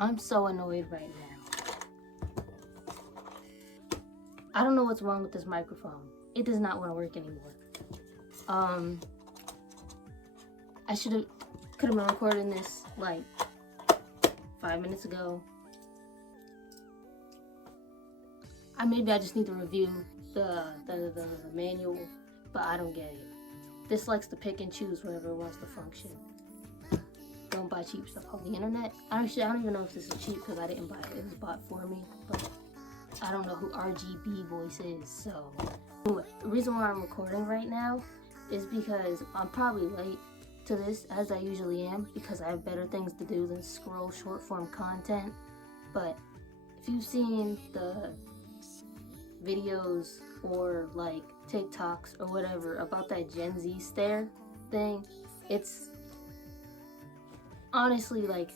I'm so annoyed right now. I don't know what's wrong with this microphone. It does not want to work anymore. I could have been recording this like 5 minutes ago. Maybe I just need to review the manual, but I don't get it. This likes to pick and choose wherever it wants to function. Don't buy cheap stuff on the internet. I don't even know if this is cheap because I didn't buy it. It was bought for me, but I don't know who RGB Voice is. So anyway, the reason why I'm recording right now is because I'm probably late to this, as I usually am, because I have better things to do than scroll short form content. But if you've seen the videos or like TikToks or whatever about that Gen Z stare thing, it's honestly like,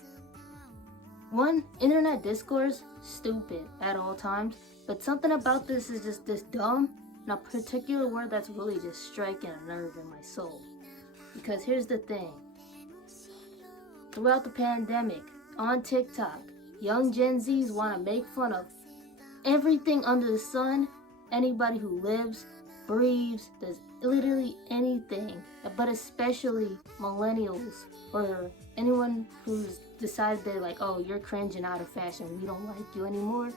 one, internet discourse, stupid at all times, but something about this is just this dumb, and a particular word that's really just striking a nerve in my soul. Because here's the thing, throughout the pandemic, on TikTok, young Gen Zs want to make fun of everything under the sun, anybody who lives, breathes, does literally anything, but especially millennials or anyone who's decided they're like, oh, you're cringe and out of fashion, we don't like you anymore.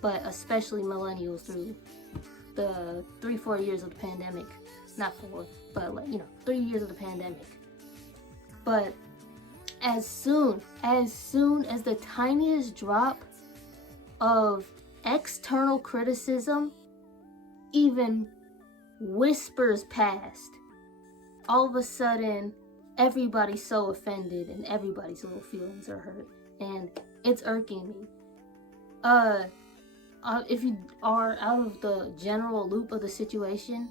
But especially millennials through the 3-4 years of the pandemic. Not 4, but like, 3 years of the pandemic. But as soon as the tiniest drop of external criticism even whispers past, all of a sudden everybody's so offended and everybody's little feelings are hurt, and it's irking me. If you are out of the general loop of the situation,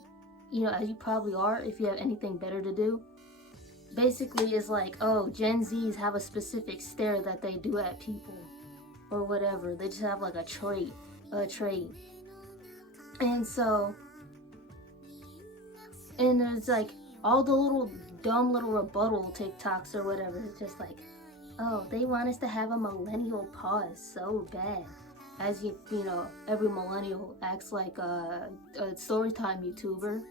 as you probably are, if you have anything better to do, basically it's like, oh, Gen Zs have a specific stare that they do at people or whatever. They just have like a trait. And so, and there's like all the little dumb little rebuttal TikToks or whatever. It's just like, oh, they want us to have a millennial pause so bad. As every millennial acts like a storytime YouTuber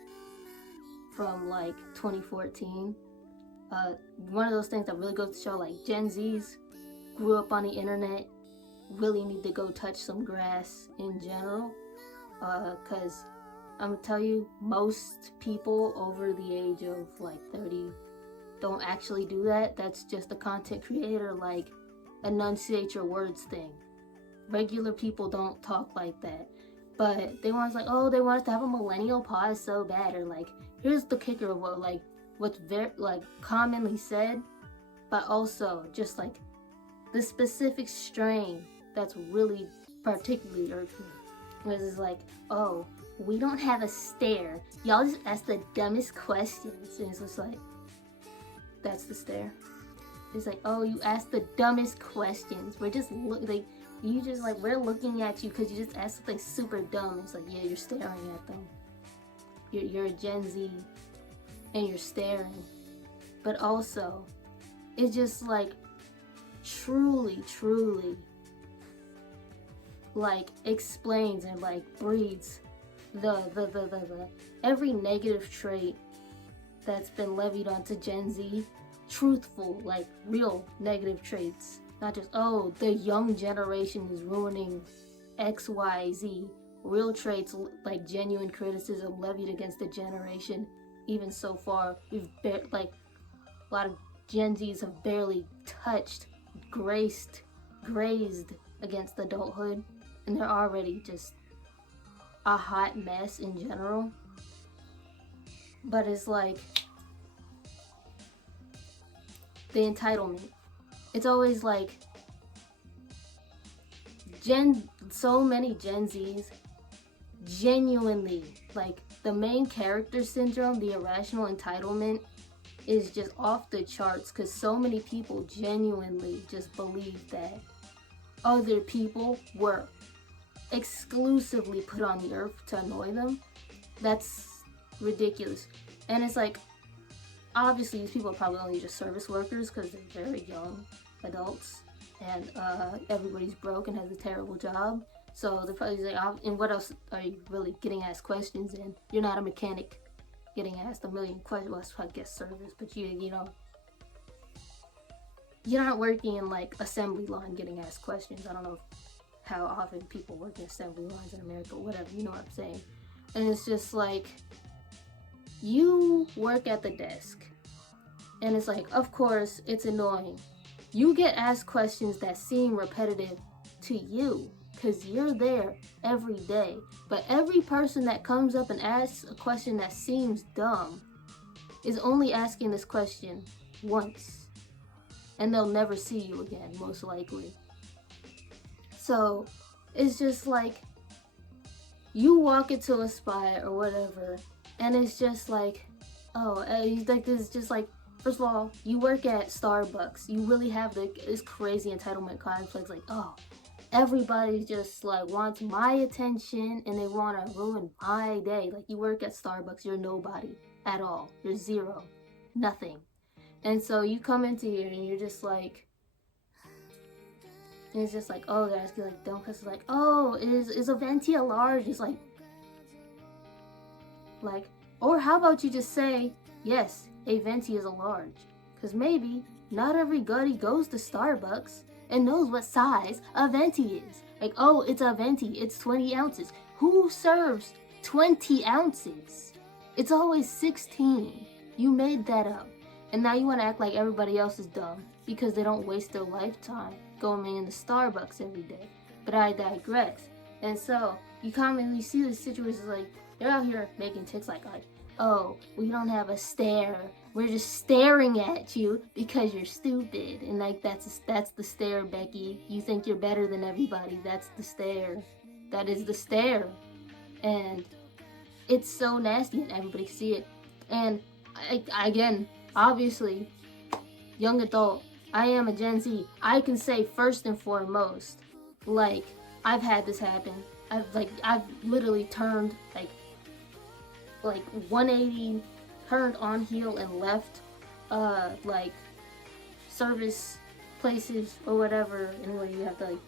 from like 2014. One of those things that really goes to show, like, Gen Zs grew up on the internet, really need to go touch some grass in general. Cause I'm gonna tell you, most people over the age of like 30 don't actually do that. That's just a content creator, like, enunciate your words thing. Regular people don't talk like that. But they want us like, oh, they want us to have a millennial pause so bad. Or like, here's the kicker of what's very like commonly said, but also just like the specific strain that's really particularly irking. Because it's like, oh, we don't have a stare. Y'all just ask the dumbest questions. And it's just like, that's the stare. It's like, oh, you ask the dumbest questions. We're just we're looking at you because you just asked something super dumb. It's like, yeah, you're staring at them. You're a Gen Z and you're staring. But also, it's just like truly like explains and like breeds the every negative trait that's been levied onto Gen Z. Truthful, like real negative traits. Not just, oh, the young generation is ruining X, Y, Z. Real traits like genuine criticism levied against the generation. Even so far, a lot of Gen Zs have barely touched, grazed against adulthood, and they're already just a hot mess in general. But it's like the entitlement. It's always like so many Gen Zs genuinely, like, the main character syndrome, the irrational entitlement, is just off the charts because so many people genuinely just believe that other people were exclusively put on the earth to annoy them. That's ridiculous. And it's like, obviously these people are probably only just service workers because they're very young adults. and everybody's broke and has a terrible job. So they're probably like, and what else are you really getting asked questions in? You're not a mechanic getting asked a million questions. Well, I guess service, but you know, you're not working in like assembly line getting asked questions. I don't know how often people work in assembly lines in America, whatever, you know what I'm saying. And it's just like, you work at the desk, and it's like, of course, it's annoying. You get asked questions that seem repetitive to you because you're there every day. But every person that comes up and asks a question that seems dumb is only asking this question once, and they'll never see you again, most likely. So it's just like, you walk into a spot or whatever, and it's just like, oh, like this is just like, first of all, you work at Starbucks. You really have this crazy entitlement complex, like, oh, everybody just like wants my attention and they want to ruin my day. Like, you work at Starbucks, you're nobody at all. You're zero, nothing. And so you come into here and you're just like, and it's just like, oh, they're asking like dumb questions, like, oh, is a venti a large? It's like, or how about you just say, yes, a venti is a large? Because maybe not every goody goes to Starbucks and knows what size a venti is. Like, oh, it's a venti, it's 20 ounces. Who serves 20 ounces? It's always 16. You made that up. And now you want to act like everybody else is dumb because they don't waste their lifetime going into Starbucks every day. But I digress. And so you commonly see the situations like, they're out here making ticks like, oh, we don't have a stare. We're just staring at you because you're stupid. And like, that's the stare, Becky. You think you're better than everybody. That's the stare. That is the stare. And it's so nasty and everybody see it. And again, obviously, young adult, I am a Gen Z. I can say first and foremost, like, I've had this happen. I've literally turned like 180, turned on heel and left like service places or whatever, anywhere you have to like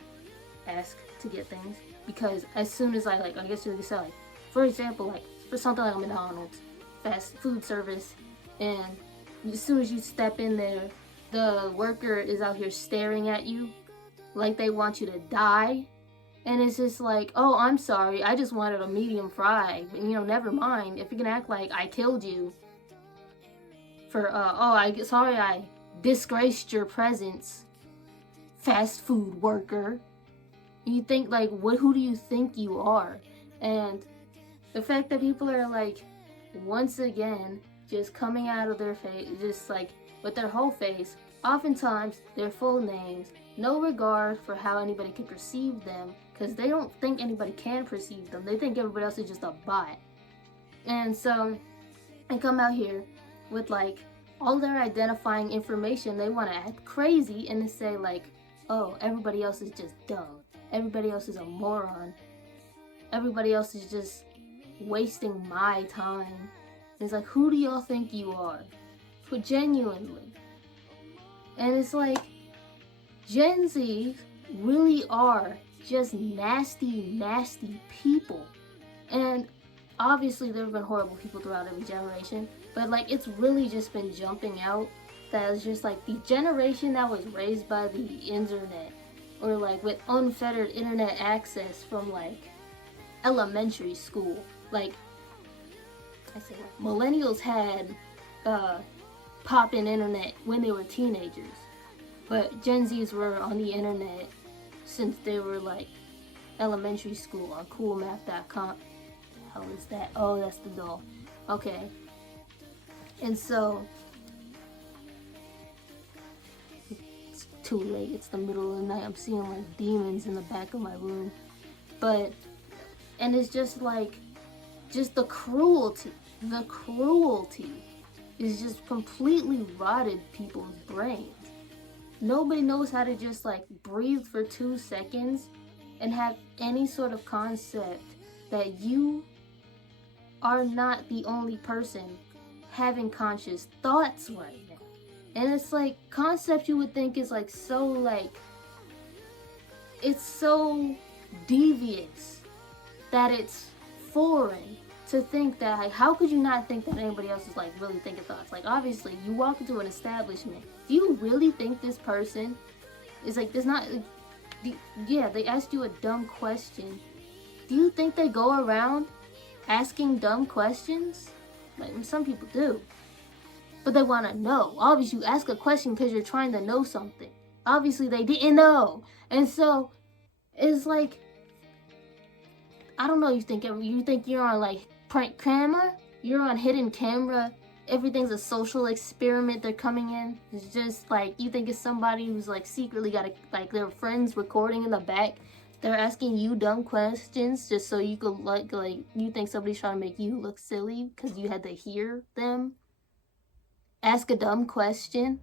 ask to get things, because as soon as I guess you could say, like, for example, like for something like McDonald's fast food service, and as soon as you step in there, the worker is out here staring at you like they want you to die. And it's just like, oh, I'm sorry, I just wanted a medium fry. And, you know, never mind. If you can act like I killed you for, sorry I disgraced your presence, fast food worker. You think, like, who do you think you are? And the fact that people are, like, once again, just coming out of their face, just, like, with their whole face, oftentimes their full names, no regard for how anybody can perceive them, because they don't think anybody can perceive them. They think everybody else is just a bot. And so they come out here with like all their identifying information. They want to act crazy and they say like, oh, everybody else is just dumb. Everybody else is a moron. Everybody else is just wasting my time. And it's like, who do y'all think you are? But genuinely. And it's like, Gen Z really are just nasty, nasty people. And obviously there have been horrible people throughout every generation, but like, it's really just been jumping out that it's just like the generation that was raised by the internet, or like with unfettered internet access from like elementary school. Like, I say like, millennials had pop-in internet when they were teenagers, but Gen Zs were on the internet since they were like elementary school on coolmath.com. The hell is that? Oh, that's the doll. Okay. And so it's too late. It's the middle of the night. I'm seeing like demons in the back of my room. But, and it's just like, just the cruelty is just completely rotted people's brains. Nobody knows how to just like breathe for 2 seconds and have any sort of concept that you are not the only person having conscious thoughts right now. And it's like concept you would think is like so like it's so devious that it's foreign to think that, like, how could you not think that anybody else is like really thinking thoughts? Like, obviously you walk into an establishment, do you really think this person is like, there's not yeah, they asked you a dumb question. Do you think they go around asking dumb questions? Like, some people do, but they want to know. Obviously you ask a question because you're trying to know something. Obviously they didn't know, and so it's like, I don't know, you think you're on like prank camera, you're on hidden camera, everything's a social experiment, they're coming in. It's just like, you think it's somebody who's like secretly got like their friends recording in the back. They're asking you dumb questions just so you could like you think somebody's trying to make you look silly because you had to hear them ask a dumb question.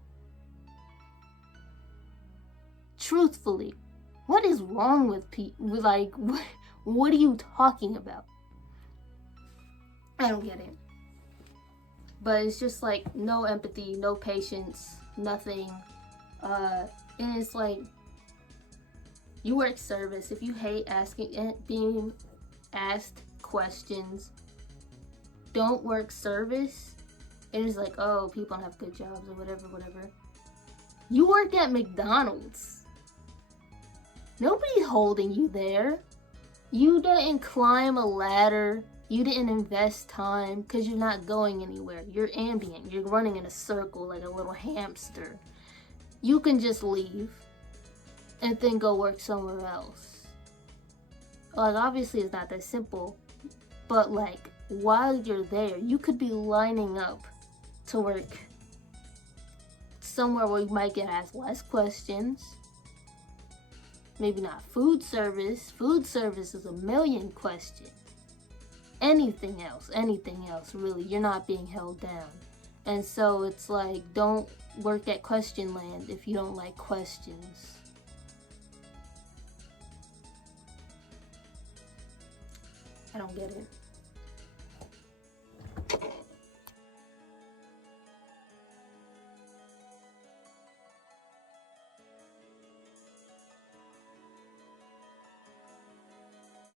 Truthfully, what is wrong with people? Like, what are you talking about? I don't get it. But it's just like no empathy, no patience, nothing. And it's like, you work service. If you hate being asked questions, don't work service. And it's like, oh, people don't have good jobs or whatever. You work at McDonald's. Nobody's holding you there. You didn't climb a ladder. You didn't invest time because you're not going anywhere. You're ambient. You're running in a circle like a little hamster. You can just leave and then go work somewhere else. Like, obviously it's not that simple, but like, while you're there, you could be lining up to work somewhere where you might get asked less questions. Maybe not food service. Food service is a million questions. Anything else, really, you're not being held down. And so it's like, don't work at Question Land if you don't like questions. I don't get it.